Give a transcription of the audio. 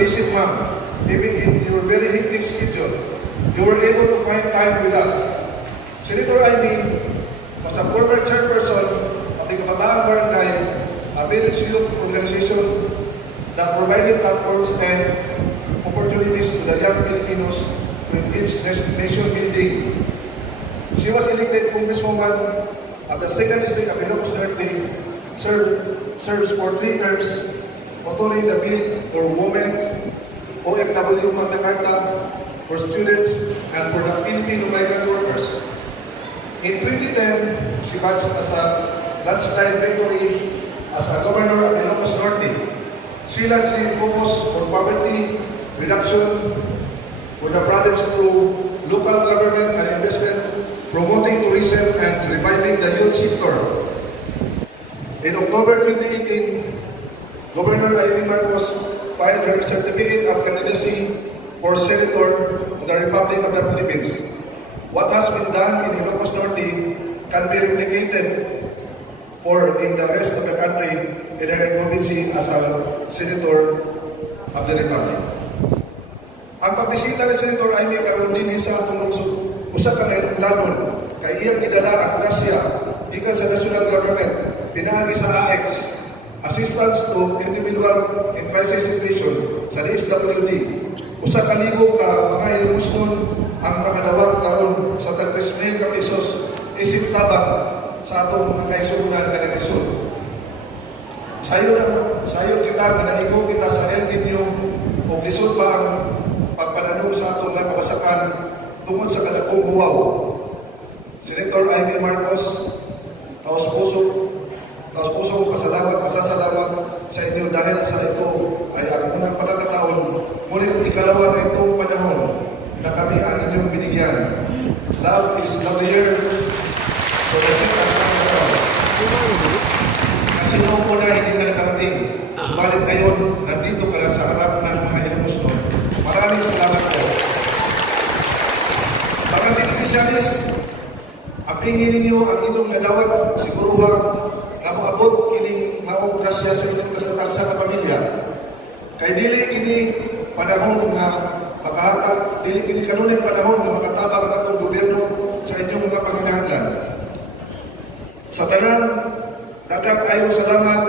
Visit ma'am, even in your very hectic schedule, you were able to find time with us. Senator Amy was a former chairperson of the Kabataan Barangay, a village youth organization that provided platforms and opportunities to the young Filipinos to engage nation building. She was elected Congresswoman of the 2nd District of Ilocos Norte, serves for 3 terms, authoring the bill for women, OFW Magna Carta, for students, and for the Filipino migrant workers. In 2010, she batched as a lunchtime victory as a governor of Ilocos Norte. She largely focused on poverty reduction for the province through local government and investment, promoting tourism and reviving the youth sector. In October 2018, Governor Amy Marcos filed her certificate of candidacy for Senator of the Republic of the Philippines. What has been done in Ilocos Norte can be replicated in the rest of the country in her incumbency as a Senator of the Republic. Ang pagbisita ni Senator Amy karon din sa atong lungsod, usa ka lanon kay iyang gidala ang grasya gikan sa national government pinaagi sa AX, Assistance to Individual in Crisis Situation sa DSWD. Usa ka libo ka mga Ilocosnon ang nakadawat karon sa 3,000 ka pesos isip tabang sa atong mga kaisunan nga naglisod. Sayo kita nga naigo kita sa El Nino o lisod pa ang pagpananom sa atong mga kabasakan tungod sa kadakong huwaw. Senator Amy Marcos, taos-pusong pasasalamat sa inyo dahil sa ito ay ang unang pagkakataon, ngunit ikalawa na itong panahon na kami ang inyong binigyan. Love is lovelier for the second time. Kasi noong una hindi ka nakarating, subalit ngayon, nandito ka lang sa harap ng mga Ilocosnon. Maraming salamat po. Mga beneficiaries, apingin ninyo ang inyong nadawat, siguruha na moabot kining maong grasya sa inyong kasataksa ka pamilya. Kay dili kini panahon nga makahatag, dili kini kanunay panahon nga makatabang ang atong gobyerno sa inyong mga panginahanglan. Sa tanan, daghang kayong salamat